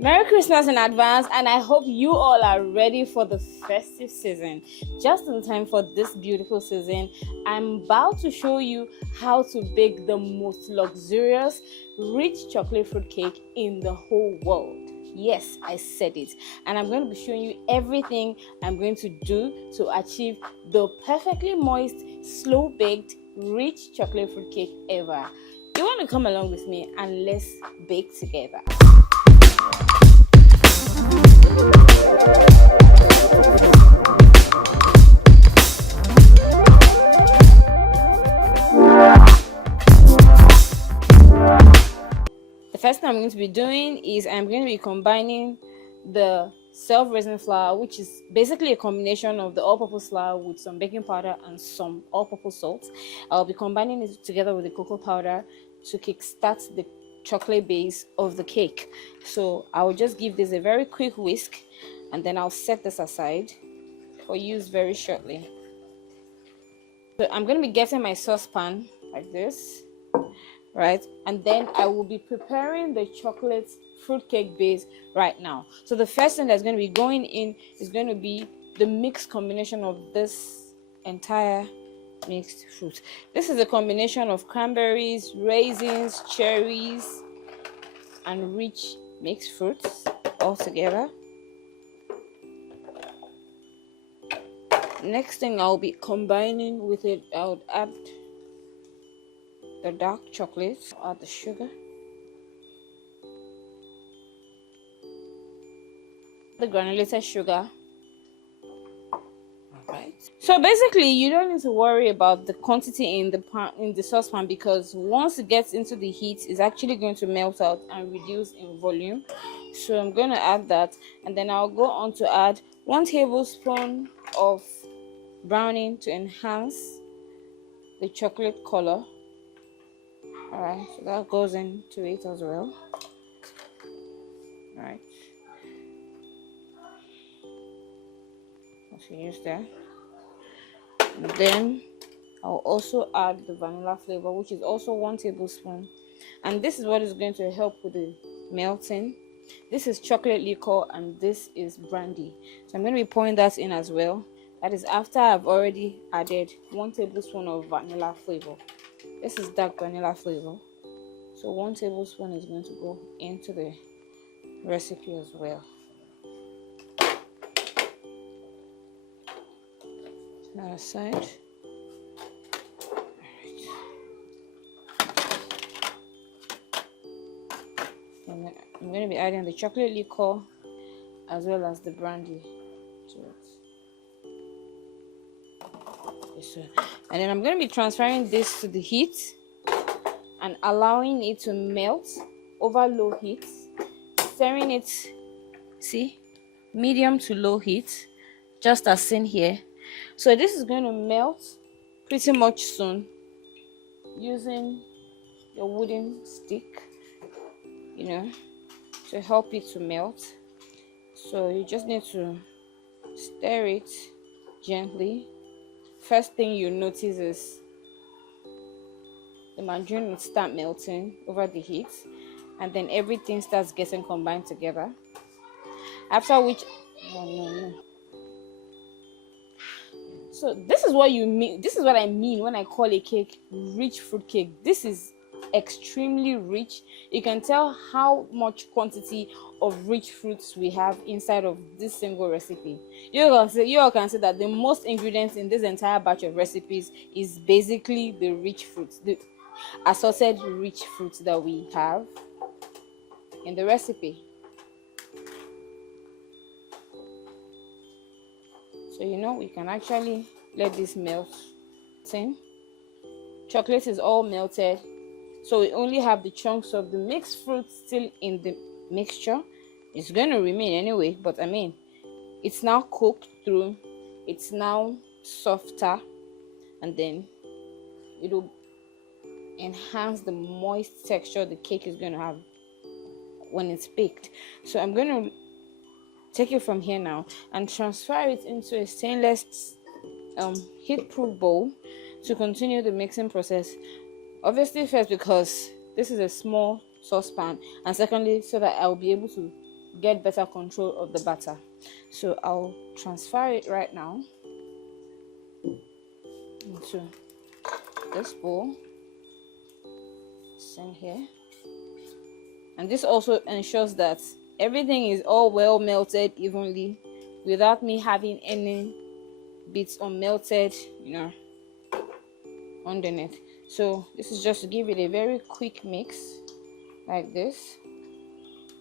Merry Christmas in advance, and I hope you all are ready for the festive season. Just in time for this beautiful season, I'm about to show you how to bake the most luxurious, rich chocolate fruit cake in the whole world. Yes, I said it. And I'm going to be showing you everything I'm going to do to achieve the perfectly moist, slow-baked, rich chocolate fruit cake ever. You want to come along with me and let's bake together. The first thing I'm going to be doing is I'm going to be combining the self-raising flour, which is basically a combination of the all-purpose flour with some baking powder and some all-purpose salt. I'll be combining it together with the cocoa powder to kickstart the chocolate base of the cake. So I'll just give this a very quick whisk, and then I'll set this aside for use very shortly. So I'm going to be getting my saucepan like this, right? And then I will be preparing the chocolate fruitcake base right now. So the first thing that's going to be going in is going to be the mixed combination of this entire mixed fruit. This is a combination of cranberries, raisins, cherries, and rich mixed fruits all together. Next thing I'll be combining with it, I would add the dark chocolate, add the sugar, the granulated sugar. Alright. So basically you don't need to worry about the quantity in the saucepan, because once it gets into the heat, it's actually going to melt out and reduce in volume. So I'm going to add that, and then I'll go on to add 1 tablespoon of browning to enhance the chocolate color. Alright, so that goes into it as well. Alright, let's use that. And then I'll also add the vanilla flavor, which is also 1 tablespoon, and this is what is going to help with the melting. This is chocolate liquor and this is brandy, so I'm going to be pouring that in as well. That is after I've already added 1 tablespoon of vanilla flavor. This is dark vanilla flavor, so 1 tablespoon is going to go into the recipe as well. Now aside. And I'm going to be adding the chocolate liquor as well as the brandy to it. So, and then I'm going to be transferring this to the heat and allowing it to melt over low heat, stirring it, see, medium to low heat, just as seen here. So this is going to melt pretty much soon using your wooden stick, you know, to help it to melt. So you just need to stir it gently. First thing you notice is the margarine will start melting over the heat, and then everything starts getting combined together. After which, So this is what you mean. This is what I mean when I call a cake rich fruit cake. This is extremely rich. You can tell how much quantity of rich fruits we have inside of this single recipe. You all can see that the most ingredients in this entire batch of recipes is basically the rich fruits, the assorted rich fruits that we have in the recipe. So you know, we can actually let this melt in. Chocolate is all melted, so we only have the chunks of the mixed fruit still in the mixture. It's going to remain anyway, but I mean, it's now cooked through, it's now softer, and then it will enhance the moist texture the cake is going to have when it's baked. So I'm going to take it from here now and transfer it into a stainless heat-proof bowl to continue the mixing process. Obviously, first, because this is a small saucepan, and secondly, so that I'll be able to get better control of the batter. So I'll transfer it right now into this bowl. Send here. And this also ensures that everything is all well melted evenly without me having any bits unmelted, underneath. So this is just to give it a very quick mix like this.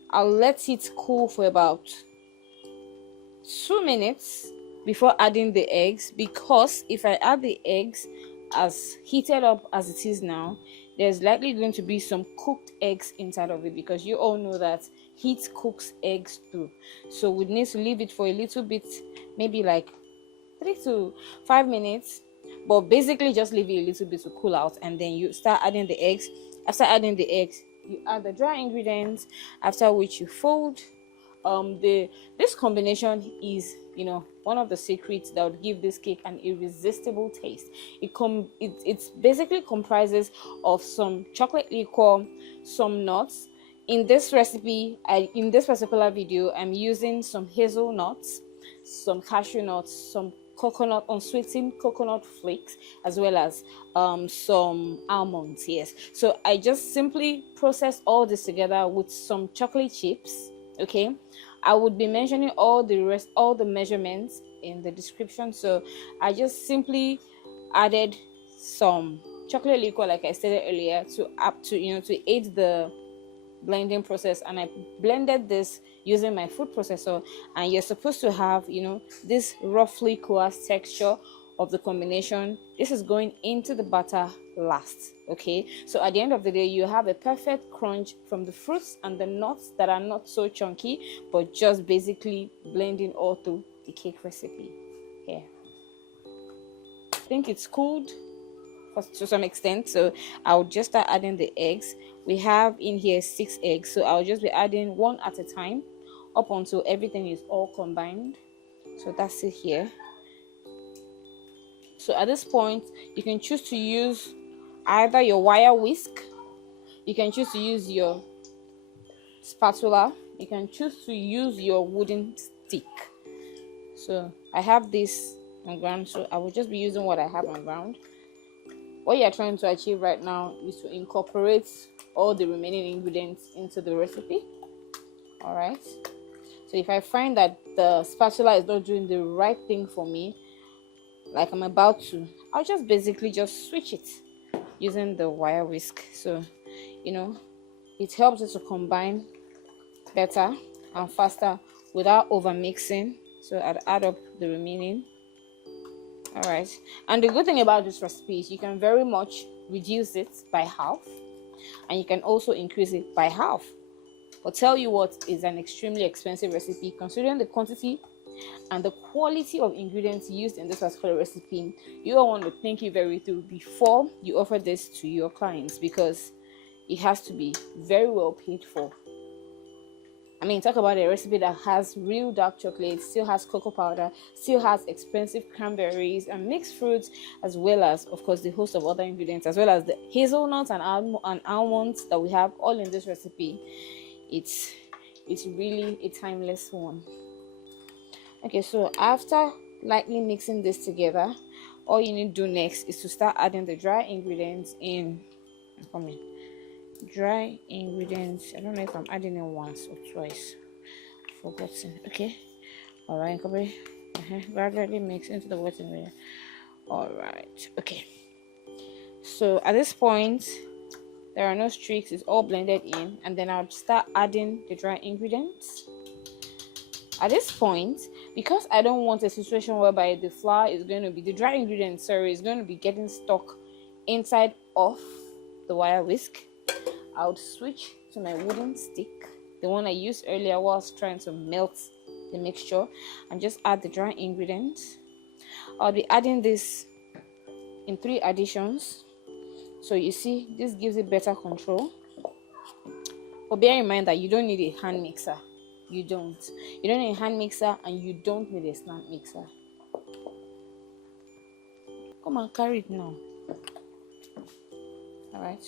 I'll let it cool for about 2 minutes before adding the eggs, because if I add the eggs as heated up as it is now, there's likely going to be some cooked eggs inside of it, because you all know that heat cooks eggs too. So we need to leave it for a little bit, maybe like 3 to 5 minutes, but basically just leave it a little bit to cool out, and then you start adding the eggs. After adding the eggs, you add the dry ingredients, after which you fold. This combination is one of the secrets that would give this cake an irresistible taste. It basically comprises of some chocolate liquor, some nuts. In this recipe, in this particular video, I'm using some hazelnuts, some cashew nuts, some coconut, unsweetened coconut flakes, as well as some almonds. Yes, so I just simply process all this together with some chocolate chips. Okay, I would be mentioning all the measurements in the description. So I just simply added some chocolate liquor, like I stated earlier, to aid the blending process, and I blended this using my food processor. And you're supposed to have this roughly coarse texture of the combination. This is going into the batter last. Okay, so at the end of the day, you have a perfect crunch from the fruits and the nuts that are not so chunky, but just basically blending all through the cake recipe here. I think it's cooled to some extent, so I'll just start adding the eggs. We have in here 6 eggs, so I'll just be adding one at a time up until everything is all combined. So that's it here. So at this point, you can choose to use either your wire whisk, you can choose to use your spatula, you can choose to use your wooden stick. So I have this on ground, so I will just be using what I have on ground. What you're trying to achieve right now is to incorporate all the remaining ingredients into the recipe. All right, so if I find that the spatula is not doing the right thing for me, like I'm about to, I'll just basically just switch it using the wire whisk. So it helps us to combine better and faster without over mixing. So I'd add up the remaining. All right, and the good thing about this recipe is you can very much reduce it by half, and you can also increase it by half. But tell you what, is an extremely expensive recipe considering the quantity and the quality of ingredients used in this particular recipe. You all want to think it very through before you offer this to your clients, because it has to be very well paid for. I mean, talk about a recipe that has real dark chocolate, still has cocoa powder, still has expensive cranberries and mixed fruits, as well as, of course, the host of other ingredients, as well as the hazelnuts and almonds that we have all in this recipe. It's really a timeless one. Okay, so after lightly mixing this together, all you need to do next is to start adding the dry ingredients in. Dry ingredients, I don't know if I'm adding it once or twice, forgotten. Okay, all right, gradually mix into the wet ingredient. All right, okay, so at this point there are no streaks, it's all blended in, and then I'll start adding the dry ingredients. At this point, because I don't want a situation whereby the flour is going to be, the dry ingredients, sorry, is going to be getting stuck inside of the wire whisk, I would switch to my wooden stick, the one I used earlier whilst trying to melt the mixture, and just add the dry ingredients. I'll be adding this in 3 additions. So you see, this gives it better control. But bear in mind that you don't need a hand mixer. You don't need a hand mixer, and you don't need a stand mixer. Come on, carry it now. All right,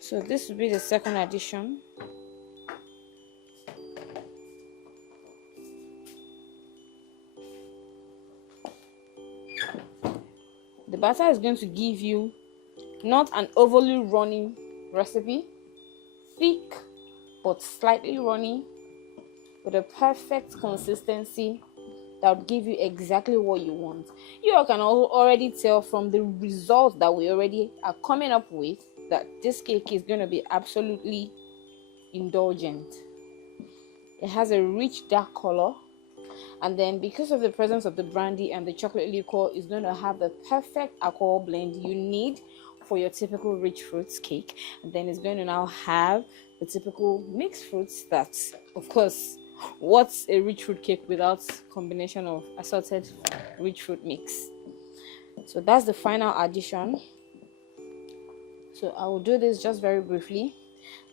so this will be the second addition. The batter is going to give you not an overly runny recipe, thick but slightly runny, with a perfect consistency that would give you exactly what you want. You all can already tell from the result that we already are coming up with that this cake is going to be absolutely indulgent. It has a rich dark color, and then because of the presence of the brandy and the chocolate liqueur, is going to have the perfect alcohol blend you need for your typical rich fruits cake. And then it's going to now have the typical mixed fruits that, of course, what's a rich fruit cake without combination of assorted rich fruit mix? So that's the final addition. So I will do this just very briefly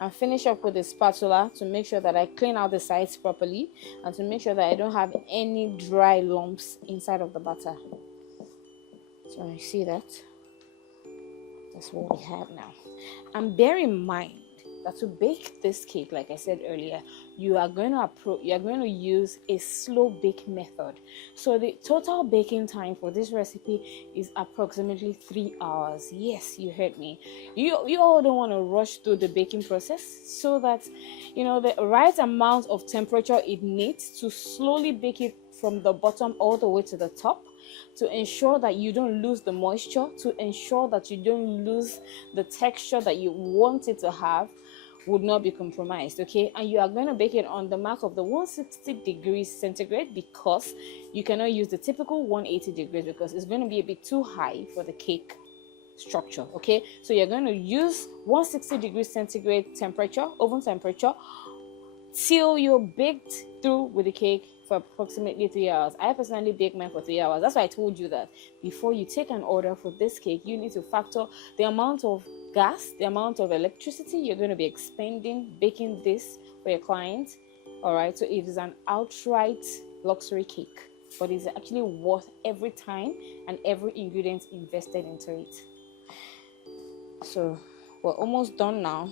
and finish up with a spatula to make sure that I clean out the sides properly and to make sure that I don't have any dry lumps inside of the batter. So you see that? That's what we have now. And bear in mind that to bake this cake, like I said earlier, you are going to use a slow bake method. So the total baking time for this recipe is approximately 3 hours. Yes, you heard me. You all don't want to rush through the baking process, so that you know the right amount of temperature it needs to slowly bake it from the bottom all the way to the top, to ensure that you don't lose the moisture, to ensure that you don't lose the texture that you want it to have, would not be compromised. Okay, and you are going to bake it on the mark of the 160 degrees centigrade, because you cannot use the typical 180 degrees because it's going to be a bit too high for the cake structure. Okay, so you're going to use 160 degrees centigrade temperature, oven temperature, till you're baked through with the cake for approximately 3 hours. I personally bake mine for 3 hours. That's why I told you that before you take an order for this cake, you need to factor the amount of gas, the amount of electricity you're going to be expending baking this for your client. All right, so it is an outright luxury cake, but it's actually worth every time and every ingredient invested into it. So we're almost done now.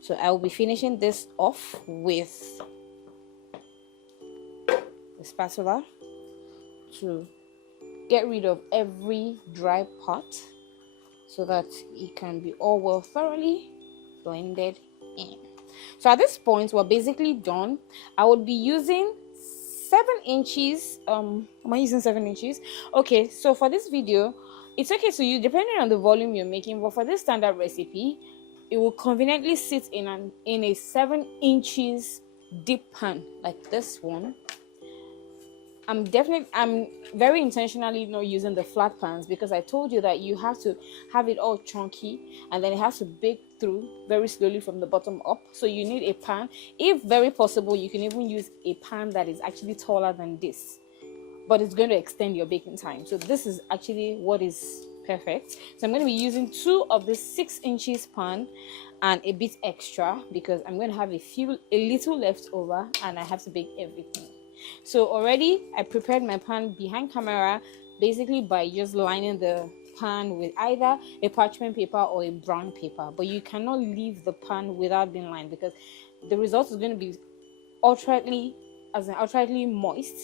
So I will be finishing this off with the spatula to get rid of every dry part, so that it can be all well thoroughly blended in. So at this point, we're basically done. I would be using 7 inches. Am I using 7 inches? Okay, so for this video, it's okay to use depending on the volume you're making, but for this standard recipe, it will conveniently sit in a 7 inches deep pan like this one. I'm very intentionally not using the flat pans, because I told you that you have to have it all chunky and then it has to bake through very slowly from the bottom up. So you need a pan. If very possible, you can even use a pan that is actually taller than this, but it's going to extend your baking time. So this is actually what is perfect. So I'm going to be using 2 of the 6 inches pan and a bit extra, because I'm going to have a little left over and I have to bake everything. So already I prepared my pan behind camera, basically by just lining the pan with either a parchment paper or a brown paper. But you cannot leave the pan without being lined, because the result is going to be outrightly moist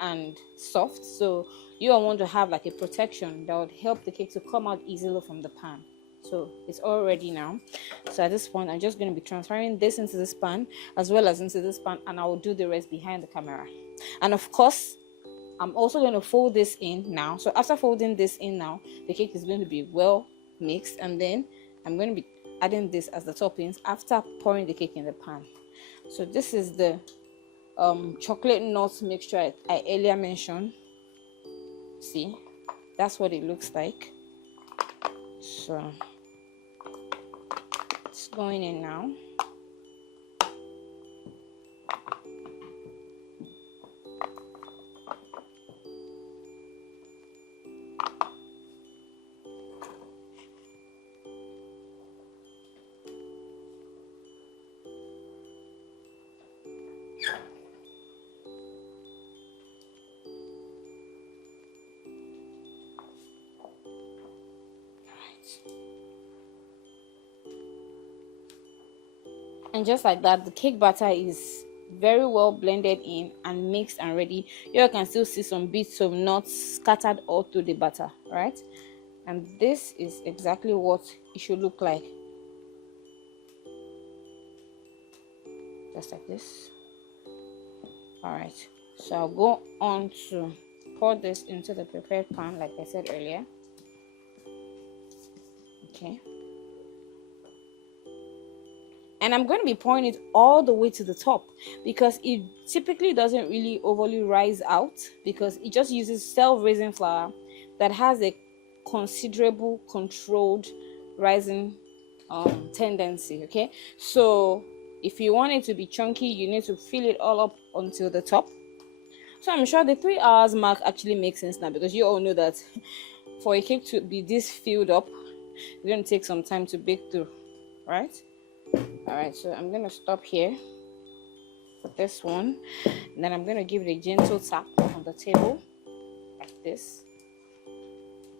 and soft. So you all want to have like a protection that would help the cake to come out easily from the pan. So it's all ready now. So at this point, I'm just going to be transferring this into this pan as well as into this pan, and I will do the rest behind the camera. And of course, I'm also going to fold this in now. So after folding this in now, the cake is going to be well mixed, and then I'm going to be adding this as the toppings after pouring the cake in the pan. So this is the chocolate nuts mixture I earlier mentioned. See, that's what it looks like. So it's going in now. And just like that, the cake batter is very well blended in and mixed and ready. You can still see some bits of nuts scattered all through the batter, right? and this is exactly what it should look like. Just like this. All right, so I'll go on to pour this into the prepared pan like I said earlier. Okay, and I'm going to be pouring it all the way to the top because it typically doesn't really overly rise out because it just uses self-raising flour that has a considerable controlled rising tendency. Okay, so if you want it to be chunky, you need to fill it all up until the top. So I'm sure the 3 hours mark actually makes sense now because you all know that for a cake to be this filled up, it's going to take some time to bake through, right? All right, so I'm going to stop here for this one, and then I'm going to give it a gentle tap on the table like this.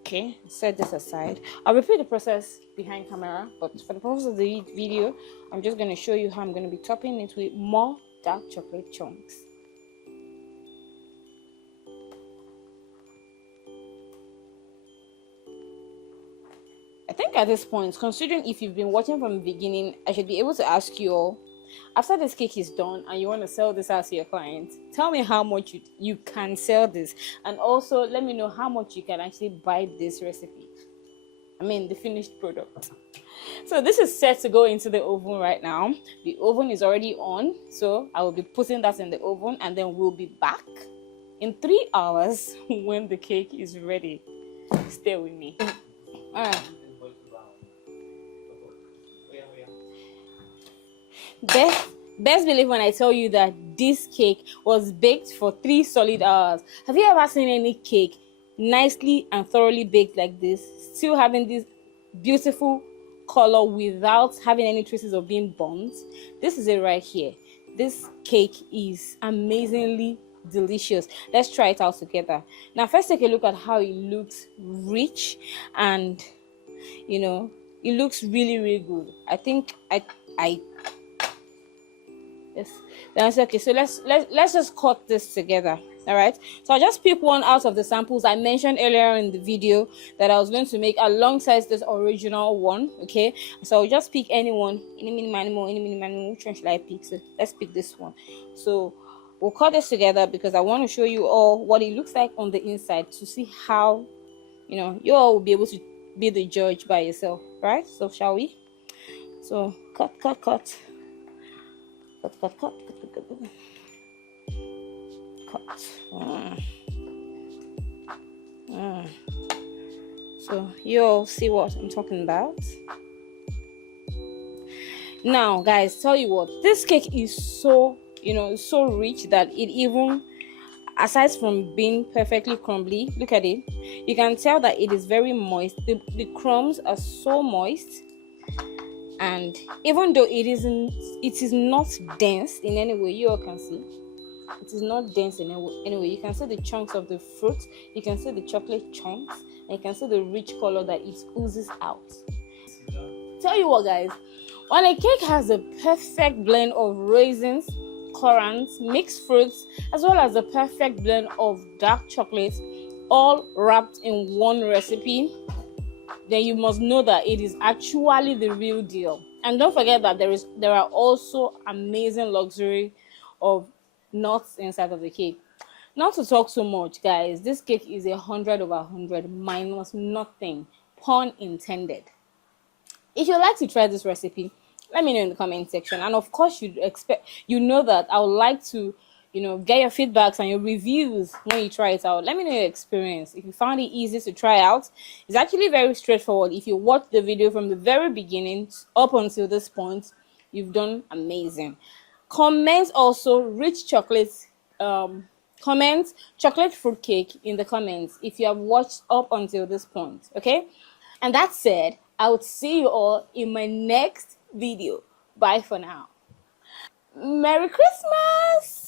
Okay, set this aside. I'll repeat the process behind camera, but for the purpose of the video, I'm just going to show you how I'm going to be topping it with more dark chocolate chunks. I think at this point, considering if you've been watching from the beginning, I should be able to ask you all, after this cake is done and you want to sell this out to your clients, tell me how much you can sell this, and also let me know how much you can actually buy this recipe. I mean the finished product. So this is set to go into the oven right now. The oven is already on, so I will be putting that in the oven, and then we'll be back in 3 hours when the cake is ready. Stay with me. All right. Best believe when I tell you that this cake was baked for 3 solid hours. Have you ever seen any cake nicely and thoroughly baked like this, still having this beautiful color without having any traces of being burnt? This is it right here. This cake is amazingly delicious. Let's try it out together. Now first take a look at how it looks rich, and you know, it looks really good. I think yes, that's okay. So let's just cut this together. All right, so I'll just pick one out of the samples I mentioned earlier in the video that I was going to make alongside this original one. Okay, so I'll just pick anyone. Any mini, which one should I pick? So let's pick this one. So we'll cut this together because I want to show you all what it looks like on the inside to see how, you know, you all will be able to be the judge by yourself, right? So shall we? So cut. So you all see what I'm talking about. Now guys, tell you what, this cake is so, you know, so rich that it even, aside from being perfectly crumbly, look at it, you can tell that it is very moist. The crumbs are so moist, and even though it is not dense in any way, you all can see it is not dense in any way. You can see the chunks of the fruit, you can see the chocolate chunks, and you can see the rich color that it oozes out. Tell you what guys, when a cake has a perfect blend of raisins, currants, mixed fruits, as well as a perfect blend of dark chocolate, all wrapped in one recipe, then you must know that it is actually the real deal. And don't forget that there are also amazing luxury of nuts inside of the cake. Not to talk so much guys, this cake is 100/100 minus nothing, pun intended. If you'd like to try this recipe, let me know in the comment section, and of course you know that I would like to, you know, get your feedbacks and your reviews when you try it out. Let me know your experience. If you found it easy to try out, it's actually very straightforward. If you watch the video from the very beginning up until this point, you've done amazing. Comment also rich chocolate, comment chocolate fruit cake in the comments if you have watched up until this point. Okay, and that said, I would see you all in my next video. Bye for now. Merry Christmas.